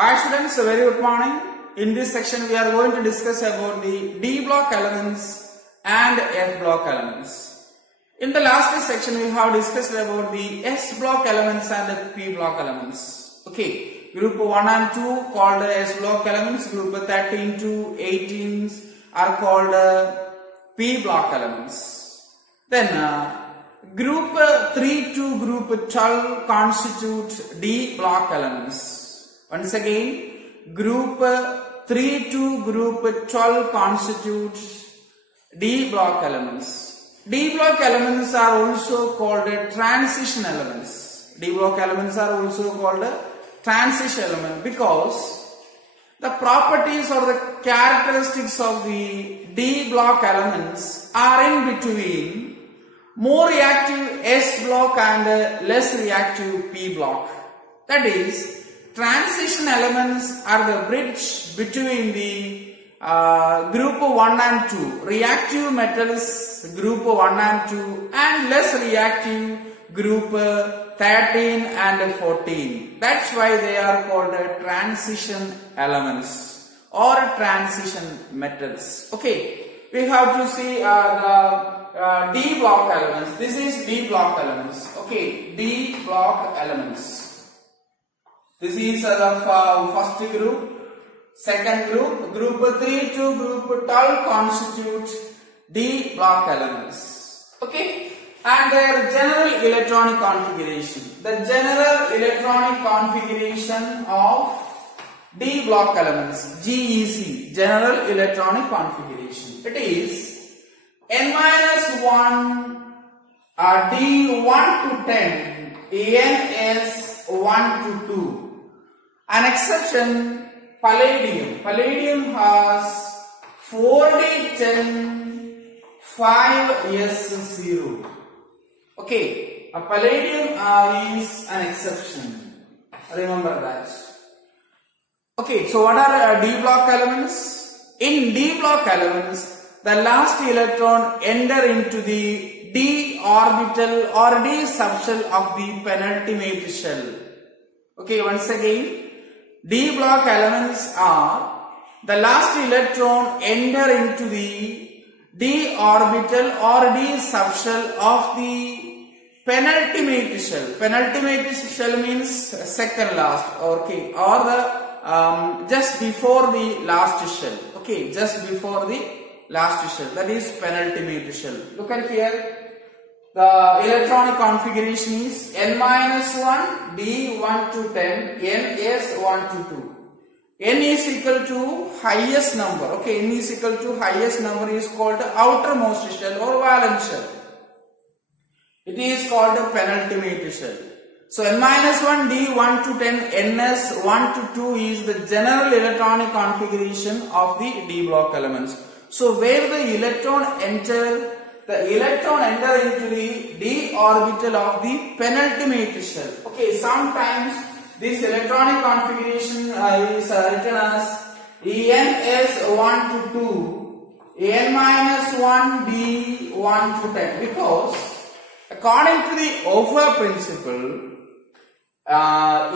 Hi students, a very good morning. In this section we are going to discuss about the D block elements and F block elements. In the last section we have discussed about the S block elements and the P block elements. Okay, group 1 and 2 called S block elements, group 13 to 18 are called P block elements. Then group 3 to group 12 constitute D block elements. Once again, group 3 to group 12 constitutes D block elements. D block elements are also called transition elements. D block elements are also called transition element because the properties or the characteristics of the D block elements are in between more reactive S block and less reactive P block. That is, transition elements are the bridge between the group 1 and 2, reactive metals group 1 and 2 and less reactive group 13 and 14. That's why they are called transition elements or transition metals. Okay, we have to see the D block elements. This is D block elements. Okay, D block elements. This is the first group, second group, group 3 to group 12 constitute D block elements. Okay, and their general electronic configuration. The general electronic configuration of D block elements, GEC, general electronic configuration. It is N-1 D1 to 10, Ns 1 to 2. An exception, palladium. Palladium has 4D10 5S0. Okay, a palladium is an exception. Remember that. Okay, so what are D block elements? In D block elements, the last electron enter into the D orbital or D subshell of the penultimate shell. Okay, once again, D block elements are the last electron enter into the D orbital or D subshell of the penultimate shell. Penultimate shell means second last, okay, or the just before the last shell. Okay, just before the last shell. That is penultimate shell. Look at here. The electronic configuration is N-1 D1 to 10 Ns 1 to 2. N is equal to highest number. Okay, N is equal to highest number is called outermost shell or valence shell. It is called a penultimate shell. So N-1 D1 to 10 Ns 1 to 2 is the general electronic configuration of the D block elements. So where the electron enter into the D orbital of the penultimate shell. Okay, sometimes this electronic configuration is written as ENS 1 to 2, N-1 D1 to 10 because according to the Ofer principle,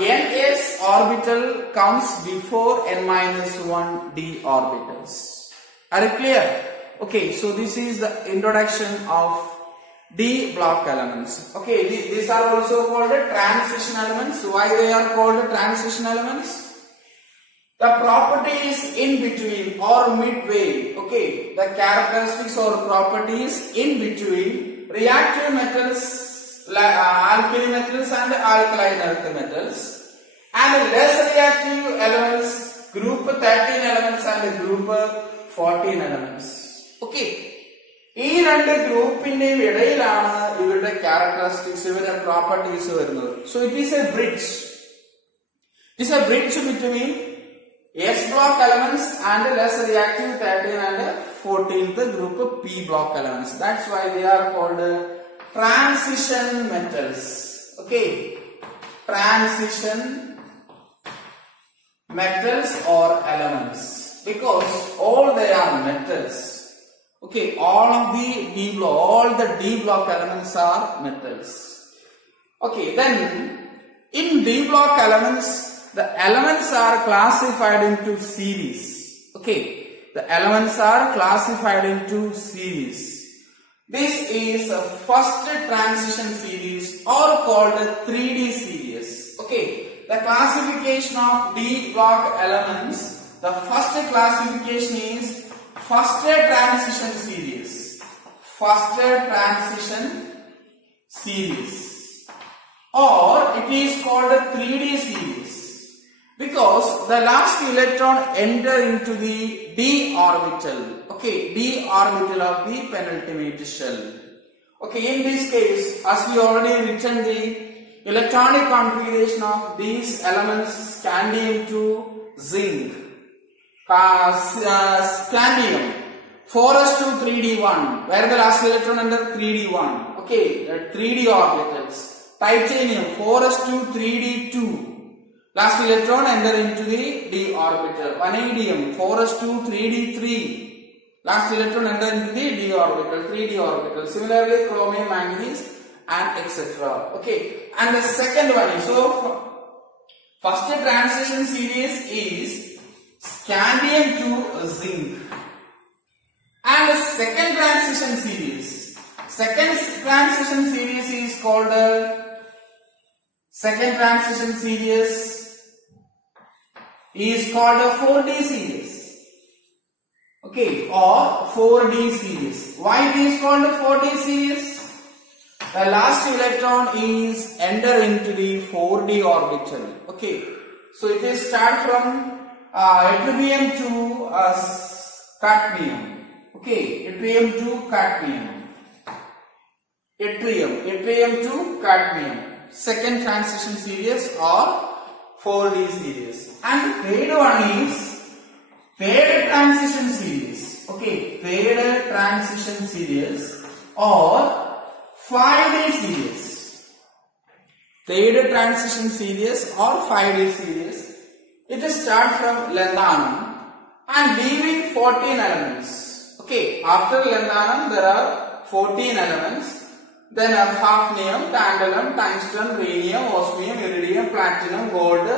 NS orbital comes before N-1 D orbitals. Are you clear? Okay, so this is the introduction of D block elements. Okay, these are also called transition elements. Why they are called transition elements? The properties in between or midway. Okay, the characteristics or properties in between reactive metals, alkali metals and alkaline earth metals, and less reactive elements, group 13 elements and group 14 elements. Okay, ഈ രണ്ട് ഗ്രൂപ്പിന്റെയും ഇടയിലാണ് ഇവരുടെ characteristics, ഇവരുടെ properties വരുന്നത്. So it is a bridge. It is a bridge between s block elements and less reactive 13 and 14th group p block elements. That's why they are called transition metals. Okay, transition metals or elements because all they are metals. Okay, all the D block elements are metals. Okay, then in D block elements the elements are classified into series. Okay, the elements are classified into series. This is a first transition series or called a 3D series. Okay, the classification of D block elements, the first classification is first transition series. First transition series, or it is called a 3D series because the last electron enter into the d orbital. Okay, d orbital of the penultimate shell. Okay, in this case, as we already written the electronic configuration of these elements, scandium to zinc, scandium 4s2 3d1, where the last electron under 3d1. Okay, 3d orbitals. Titanium 4s2 3d2, last electron enter into the d orbital. Vanadium 4s2 3d3, last electron enter into the d orbital, 3d orbital. Similarly, chromium, manganese, and etc. Okay, and the second one is, so first transition series is scandium to zinc, and the second transition series is called a 4D series. Okay, or 4D series. Why it is called a 4D series? The last electron is enter into the 4D orbital. Okay, so it is start from yttrium to cadmium. Okay, yttrium to cadmium. Yttrium to cadmium. Second transition series or 4D series. And third one is third transition series. Okay, third transition series or 5D series. Third transition series or 5D series. It is start from lanthanum and leaving 14 elements. Okay, after lanthanum there are 14 elements. Then hafnium, tantalum, tungsten, rhenium, osmium, iridium, platinum, gold,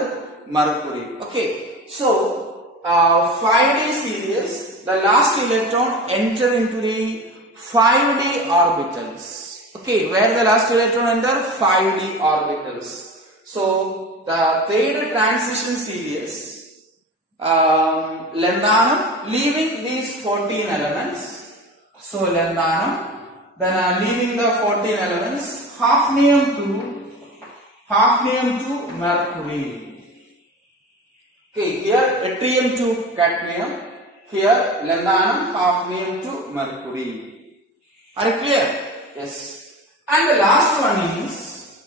mercury. Okay, so 5D series, the last electron enter into the 5D orbitals. Okay, where the last electron enter 5D orbitals. So the third transition series, lanthanum, leaving these 14 elements. So lanthanum. Then leaving the 14 elements, hafnium to mercury. Okay, here yttrium to cadmium, here lanthanum, hafnium to mercury. Are you clear? Yes. And the last one is,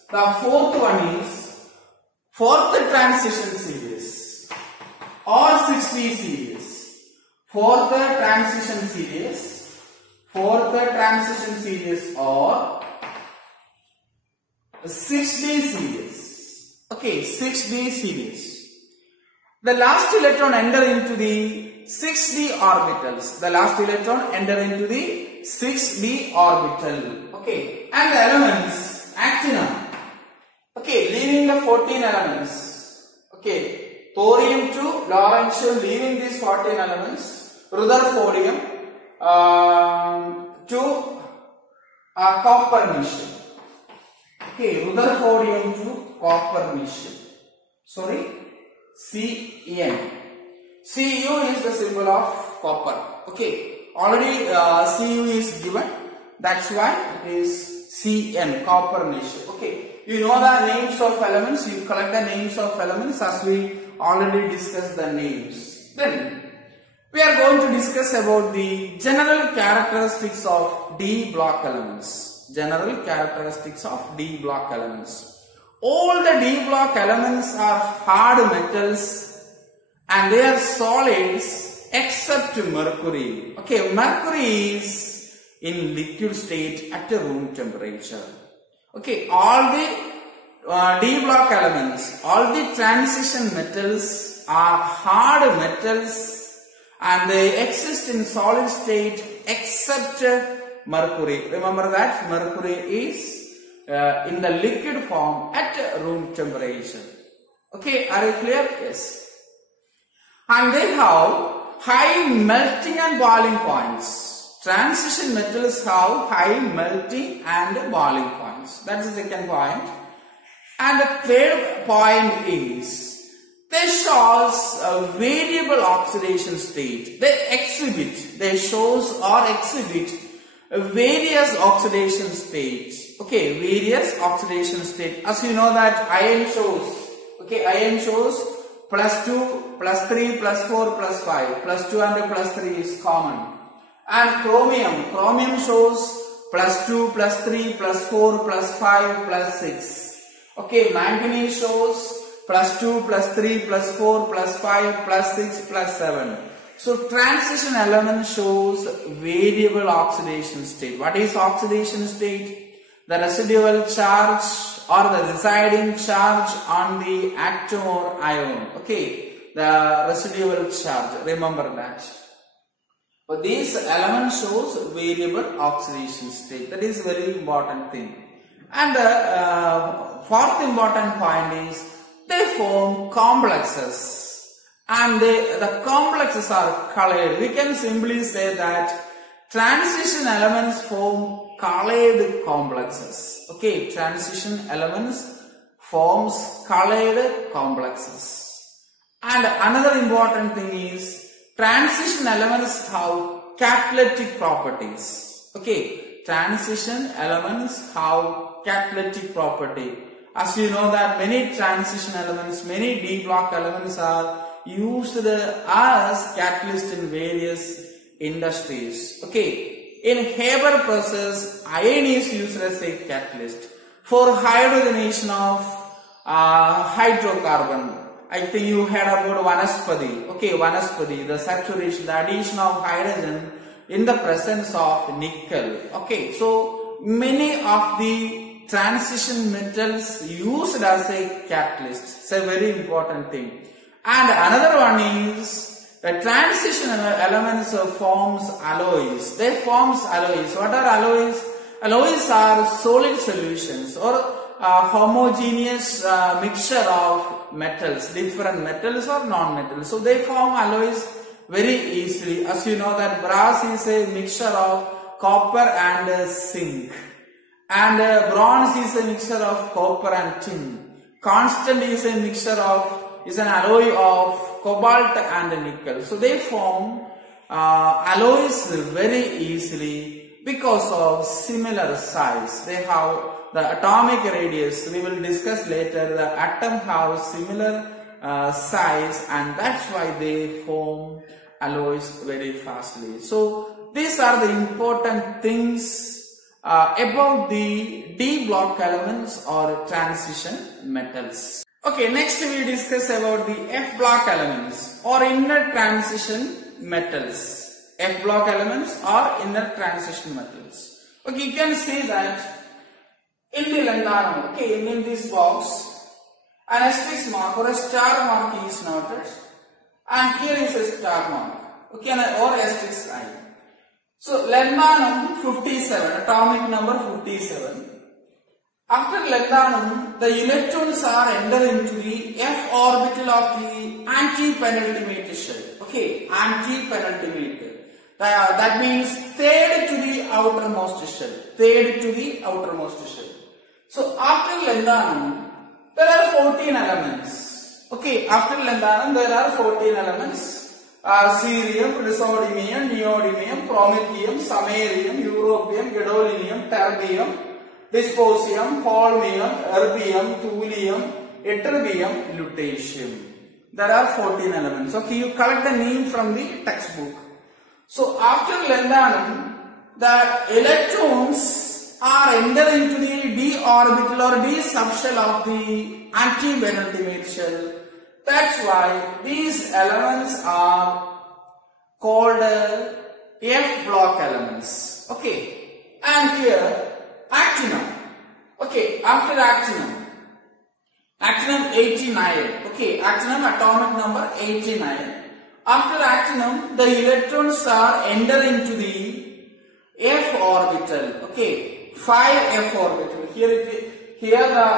the fourth one is fourth transition series or 6D series. Fourth transition series or 6D series. Okay, 6D series. The last electron enter into the 6D orbitals. The last electron enter into the 6D orbital. Okay, and the elements actinum. Okay, leaving the 14 elements. Okay, thorium to lawrencium, leaving these 14 elements. Rutherfordium to copernicium. Okay, Rutherfordium to copernicium. Sorry, Cn. Cu is the symbol of copper. Okay, already Cu is given. That's why it is Cn, copernicium. Okay, you know the names of elements. You collect the names of elements as we already discussed the names. Then we are going to discuss about the general characteristics of D block elements. General characteristics of D block elements. All the D block elements are hard metals and they are solids except mercury. Okay, mercury is in liquid state at a room temperature. Okay, all the D block elements, all the transition metals are hard metals and they exist in solid state except mercury. Remember that mercury is in the liquid form at room temperature. Okay, are you clear? Yes. And they have high melting and boiling points. Transition metals have high melting and boiling points. That is the second point. And the third point is they shows a variable oxidation state. They shows or exhibit various oxidation states. Okay, various oxidation state. As you know that iron shows. Okay, iron shows +2, +3, +4, +5. +2 and +3 is common. And chromium shows +2, +3, +4, +5, +6. Okay, manganese shows +2, +3, +4, +5, +6, +7. So transition element shows variable oxidation state. What is oxidation state? The residual charge or the residing charge on the atom or ion. Okay, the residual charge. Remember that. But this element shows variable oxidation state. That is very important thing. And the fourth important point is they form complexes. And the complexes are colored. We can simply say that transition elements form colored complexes. Okay, transition elements forms colored complexes. And another important thing is transition elements have catalytic properties. Okay, transition elements have catalytic property. As you know that many transition elements, many D block elements are used as catalyst in various industries. Okay, in Haber process, iron is used as a catalyst for hydrogenation of hydrocarbon. I think you heard about Vanaspati. Okay, Vanaspati, the saturation, the addition of hydrogen in the presence of nickel. Okay, so many of the transition metals used as a catalyst. It's a very important thing. And another one is the transition elements forms alloys. They forms alloys. What are alloys? Alloys are solid solutions or homogeneous mixture of metals, different metals or non-metals. So they form alloys very easily. As you know that brass is a mixture of copper and zinc. And bronze is a mixture of copper and tin. Constant is a mixture of is an alloy of cobalt and nickel. So they form alloys very easily because of similar size. They have the atomic radius. We will discuss later. The atom have similar size, and that's why they form alloys very fastly. So these are the important things about the D block elements or transition metals. Okay, next we discuss about the F block elements or inner transition metals. F block elements or inner transition metals. Okay, you can see that in the lanthanum, okay, in this box, an asterisk mark or a star mark is noted, and here is a star mark, okay, or asterisk sign. So lanthanum 57, atomic number 57. After lanthanum, the electrons are entered into the F orbital of the anti-penultimate shell. Okay, anti-penultimate. That means third to the outermost shell. Third to the outermost shell. So after lanthanum, there are 14 elements. Okay, after lanthanum, there are 14 elements. Cerium, praseodymium, neodymium, promethium, samarium, europium, gadolinium, terbium, dysprosium, holmium, erbium, thulium, ytterbium, lutetium. There are 14 elements. Okay, you collect the name from the textbook. So after lanthanum, the electrons are entered into the d orbital or d subshell of the anti-penultimate shell. That's why these elements are called F block elements. Okay, and here actinum. Okay, after actinum 89. Okay, actinum atomic number 89. After actinum, the electrons are entered into the F orbital. Okay, 5 F orbital. Here here the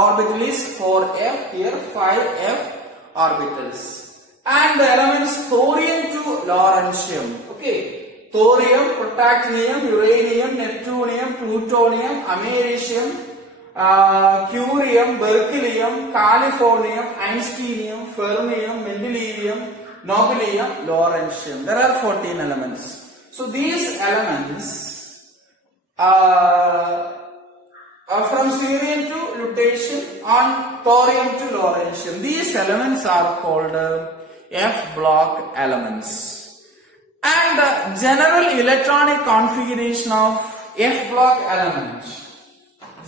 orbital is 4f, here 5f orbitals. And the elements thorium to lawrencium. Okay, thorium, protactinium, uranium, neptunium, plutonium, americium, curium, berkelium, californium, einsteinium, fermium, mendelevium, nobelium, lawrencium. There are 14 elements. So these elements from cerium to lutetium and thorium to lawrencium. These elements are called F block elements. And the general electronic configuration of F block elements.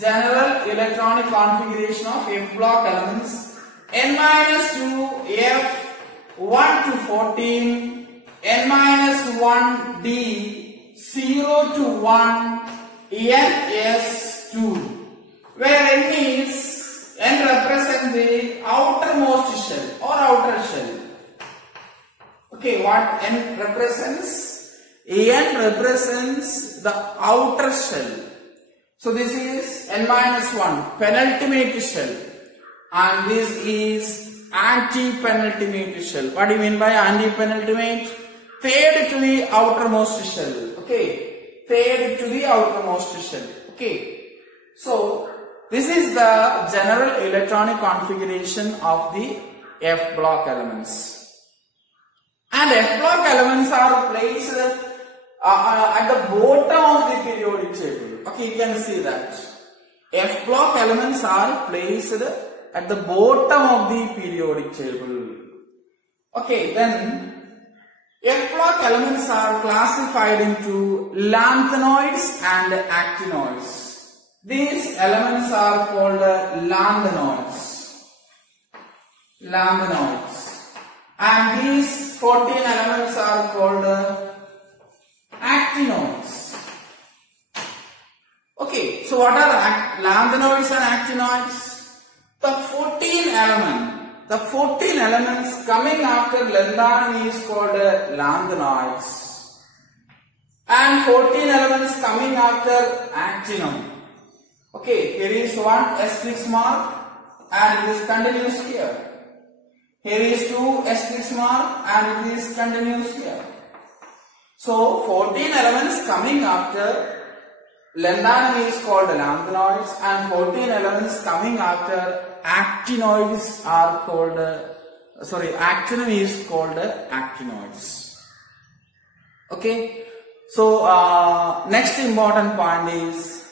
General electronic configuration of F block elements: N-2 F 1 to 14, N-1 D 0 to 1, NS2, where N represents the outermost shell or outer shell. Okay, what N represents? N represents the outer shell. So this is N-1, penultimate shell, and this is anti-penultimate shell. What do you mean by anti-penultimate? Third to the outermost shell. Okay, third to the outermost shell. Okay, so this is the general electronic configuration of the F block elements. And F block elements are placed at the bottom of the periodic table. Okay, you can see that. F block elements are placed at the bottom of the periodic table. Okay, then F block elements are classified into lanthanoids and actinoids. These elements are called lanthanoids. And these 14 elements are called actinoids. Okay, so what are lanthanoids and actinoids? The 14 elements coming after lanthanum is called lanthanoids, and 14 elements coming after actinum. Okay, here is one asterisk mark and it is continuous here. Here is 2 asterisk mark and it is continuous here. So 14 elements coming after lanthanum is called lanthanoids, and 14 elements coming after actinoids are called, actinum is called actinoids. Okay, so next important point is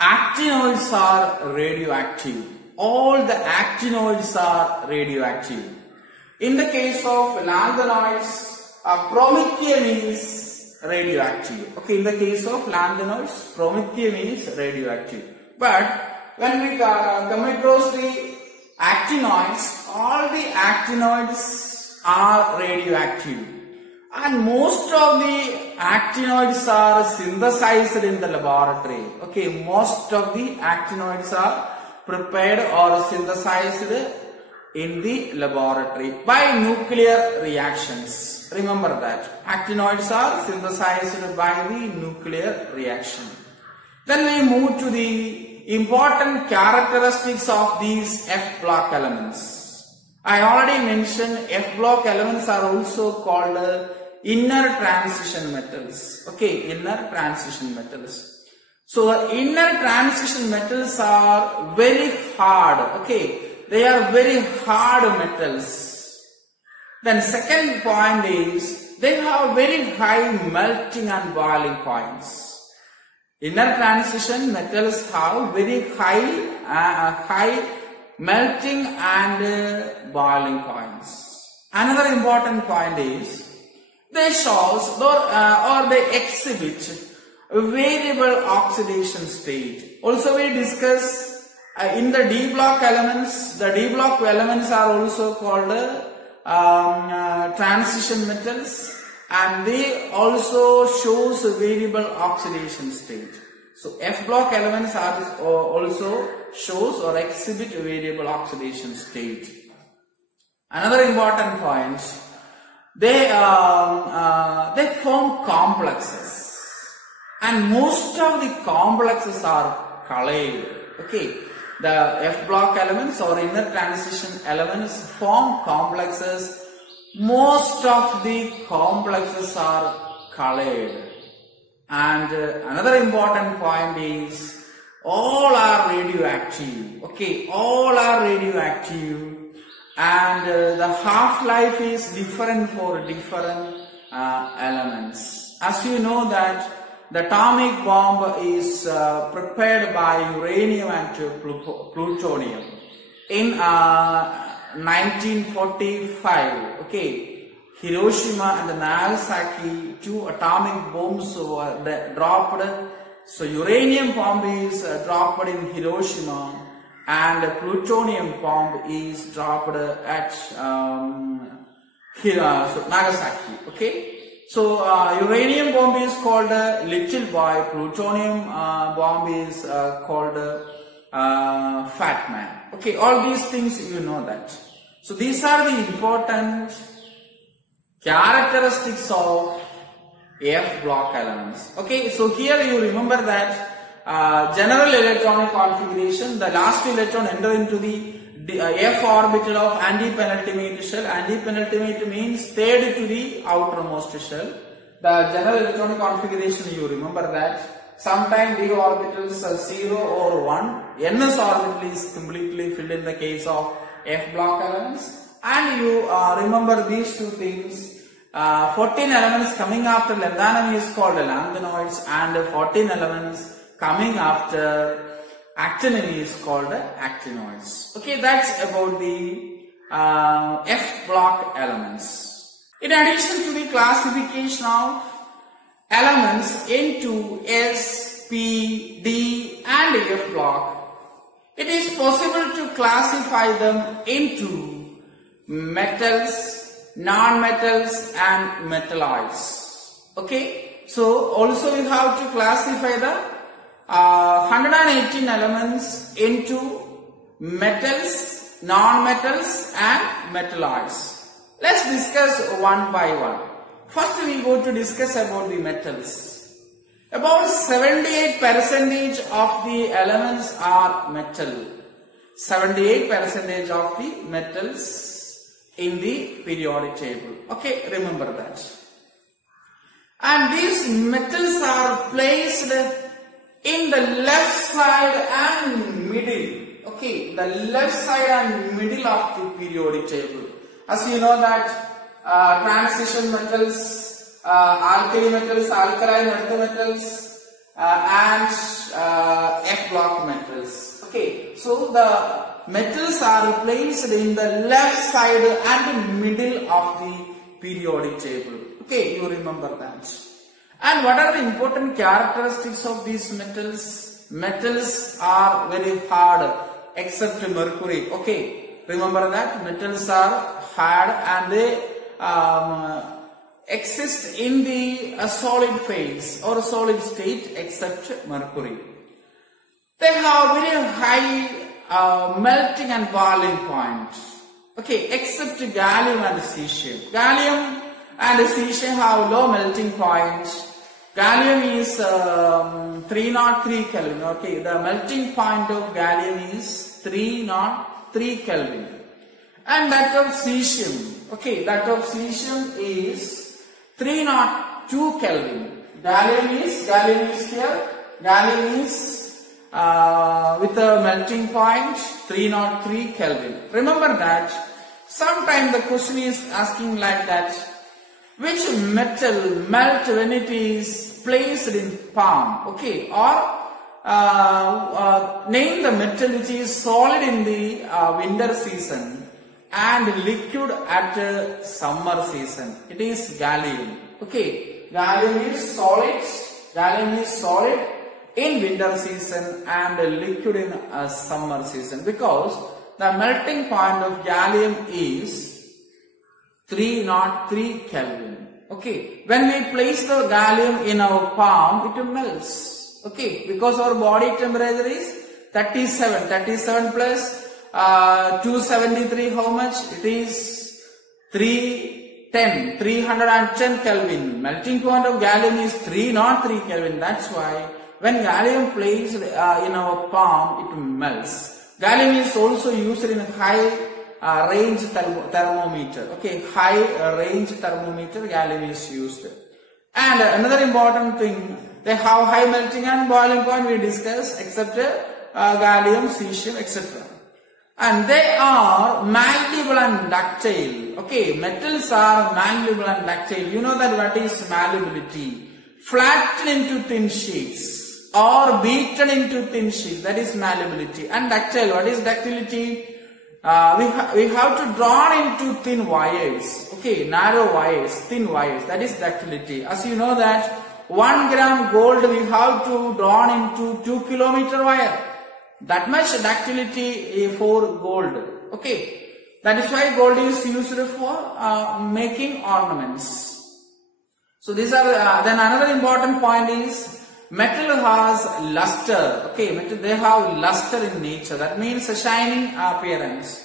actinoids are radioactive. All the actinoids are radioactive. In the case of lanthanoids, promethium is radioactive. Okay, in the case of lanthanoids, promethium is radioactive. But when we come across the actinoids, all the actinoids are radioactive. And most of the actinoids are synthesized in the laboratory. Okay, most of the actinoids are prepared or synthesized in the laboratory by nuclear reactions. Remember that. Actinoids are synthesized by the nuclear reaction. Then we move to the important characteristics of these F block elements. I already mentioned F block elements are also called inner transition metals. Okay, inner transition metals. So inner transition metals are very hard. Okay, they are very hard metals. Then second point is they have very high melting and boiling points. Inner transition metals have very high melting and boiling points. Another important point is they shows or they exhibit variable oxidation state. Also we discuss in the D block elements, the D block elements are also called transition metals, and they also shows a variable oxidation state. So F block elements are also shows or exhibit a variable oxidation state. Another important point, they form complexes, and most of the complexes are colored. Okay, the F block elements or inner transition elements form complexes. Most of the complexes are colored. And another important point is all are radioactive. Okay, all are radioactive. And the half-life is different for different elements. As you know that the atomic bomb is prepared by uranium and plutonium in 1945. Okay, Hiroshima and Nagasaki, two atomic bombs were dropped. So uranium bomb is dropped in Hiroshima and plutonium bomb is dropped at Nagasaki. Okay. So uranium bomb is called little boy, plutonium bomb is called fat man. Okay, all these things you know that. So these are the important characteristics of F block elements. Okay, so here you remember that general electronic configuration, the last electron enter into the F orbital of anti-penultimate shell. Anti-penultimate means third to the outermost shell. The general electronic configuration, you remember that sometimes d orbitals are 0 or 1. ns orbital is completely filled in the case of F block elements. And you remember these two things. 14 elements coming after lanthanum is called lanthanoids, and 14 elements coming after actinium is called actinoids. Okay, that's about the F block elements. In addition to the classification of elements into S, P, D and F block, it is possible to classify them into metals, non-metals and metalloids. Okay, so also you have to classify the 118 elements into metals, non-metals and metalloids. Let's discuss one by one. First we go to discuss about the metals. About 78% of the elements are metal. 78% of the metals in the periodic table. Okay, remember that. And these metals are placed in the left side and middle. Okay, the left side and middle of the periodic table. As you know that transition metals, alkali metals, alkaline earth metals and F block metals. Okay, so the metals are placed in the left side and middle of the periodic table. Okay, you remember that. And what are the important characteristics of these metals? Metals are very hard except mercury. Okay, remember that metals are hard and they exist in the solid phase or solid state except mercury. They have very high melting and boiling point. Okay, except gallium and cesium. Gallium and cesium have low melting point. Gallium is 303 Kelvin. Okay, the melting point of gallium is 303 Kelvin. And that of cesium, okay, that of cesium is 302 Kelvin. Gallium is here. Gallium is with a melting point 303 Kelvin. Remember that. Sometimes the question is asking like that. Which metal melt when it is placed in palm? Okay, or name the metal which is solid in the winter season and liquid at summer season. It is gallium. Okay, gallium is solid. Gallium is solid in winter season and liquid in summer season, because the melting point of gallium is 303 Kelvin. Okay, when we place the gallium in our palm, it melts. Okay, because our body temperature is 37. 37 plus 273, how much? It is 310 Kelvin. Melting point of gallium is 303 Kelvin. That's why when gallium placed in our palm, it melts. Gallium is also used in high range thermometer. Okay, high range thermometer, gallium is used. And another important thing, they have high melting and boiling point we discussed, except gallium, cesium, etc. And they are malleable and ductile. Okay, metals are malleable and ductile. You know that what is malleability? Flattened into thin sheets or beaten into thin sheets. That is malleability. And ductile, what is ductility? We have to draw into thin wires. Okay, narrow wires, thin wires. That is ductility. As you know that 1 gram gold we have to draw into 2 kilometer wire. That much ductility for gold. Okay, that is why gold is used for making ornaments. So these are then another important point is metal has luster. Okay, metal, they have luster in nature. That means a shining appearance.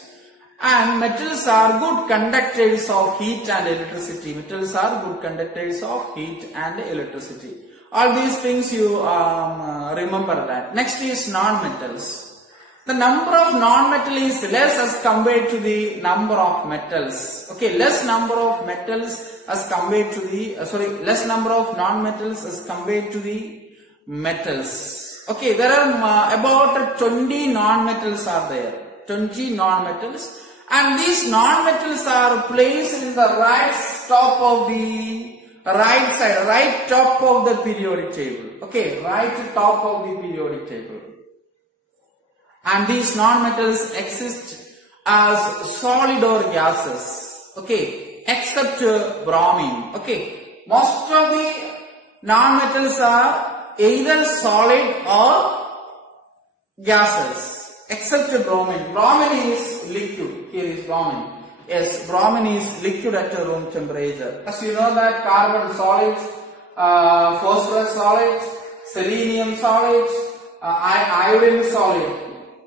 And metals are good conductors of heat and electricity. Metals are good conductors of heat and electricity. All these things you remember that. Next is non-metals. The number of non-metal is less as compared to the number of metals. Okay, less number of metals as compared to the less number of non-metals as compared to the metals. Okay, there are about 20 non-metals are there. 20 non-metals, and these non-metals are placed in the right top of the right side, right top of the periodic table. Okay, right top of the periodic table. And these non-metals exist as solid or gases. Okay, except bromine. Okay, most of the non-metals are either solid or gases, except bromine. Bromine is liquid. Here is bromine. Yes, bromine is liquid at room temperature. As you know that carbon solids, phosphorus solids, selenium solids, iodine solid,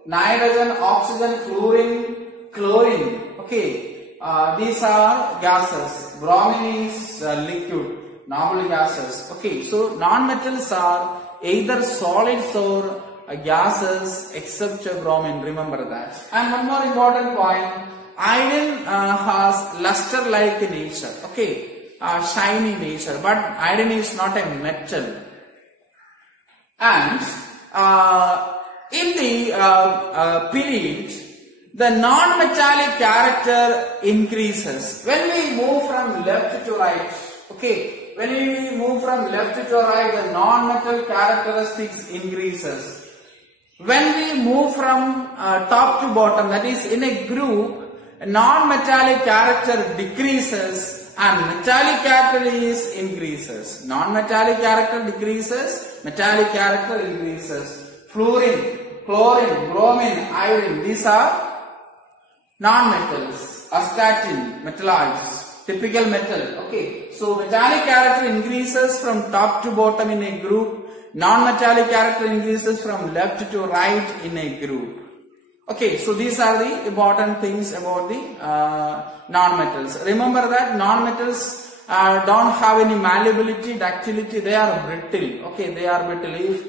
nitrogen, oxygen, fluorine, chlorine. Okay, these are gases. Bromine is liquid, normal gases. Okay, so non-metals are either solids or gases except bromine. Remember that. And one more important point. Iron has luster-like nature. Okay, shiny nature. But iron is not a metal. And in the period, the non-metallic character increases when we move from left to right. Okay, when we move from left to right, the non-metal characteristics increases. When we move from top to bottom, that is in a group, non-metallic character decreases and metallic character is increases. Non-metallic character decreases, metallic character increases. Fluorine, chlorine, bromine, iodine, these are non-metals. Astatine, metalloids, typical metal. Okay, so metallic character increases from top to bottom in a group. Non-metallic character increases from left to right in a group. Okay, so these are the important things about the non-metals. Remember that non-metals don't have any malleability, ductility, they are brittle. Okay, they are brittle. If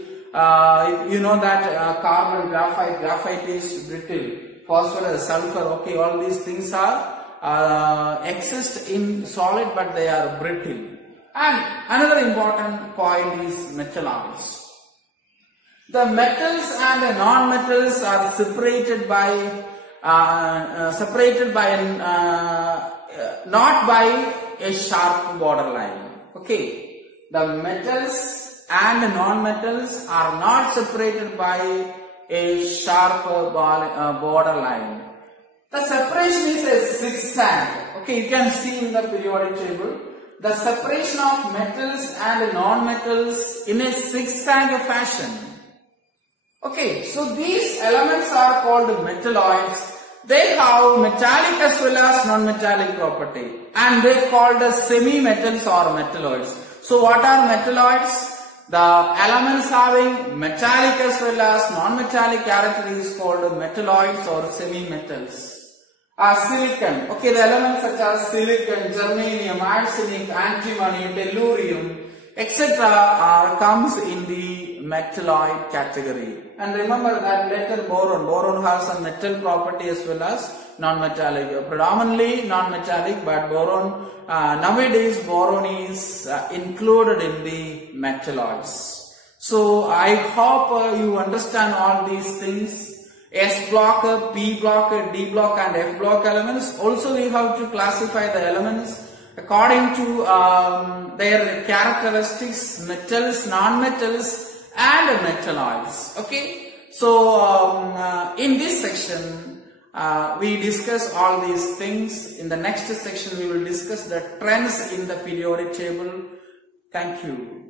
you know that carbon, graphite is brittle. Phosphorus, sulfur, okay, all these things are exist in solid but they are brittle. And another important point is metalloids. The metals and the non-metals are separated by not by a sharp borderline. Okay, the metals and the non-metals are not separated by a sharp borderline. The separation is a zigzag. Okay, you can see in the periodic table the separation of metals and non-metals in a zigzag fashion. Okay, so these elements are called metalloids. They have metallic as well as non-metallic property, and they are called as semi-metals or metalloids. So what are metalloids? The elements having metallic as well as non-metallic character is called metalloids or semi-metals. Silicon, okay, the elements such as silicon, germanium, arsenic, antimony, tellurium, etc. comes in the metalloid category. And remember that letter boron has a metal property as well as non-metallic, predominantly non-metallic, but boron, nowadays boron is included in the metalloids. So I hope you understand all these things. S block, P block, D block and F block elements. Also we have to classify the elements according to their characteristics, metals, non-metals and metalloids. Okay. So in this section we discuss all these things. In the next section we will discuss the trends in the periodic table. Thank you.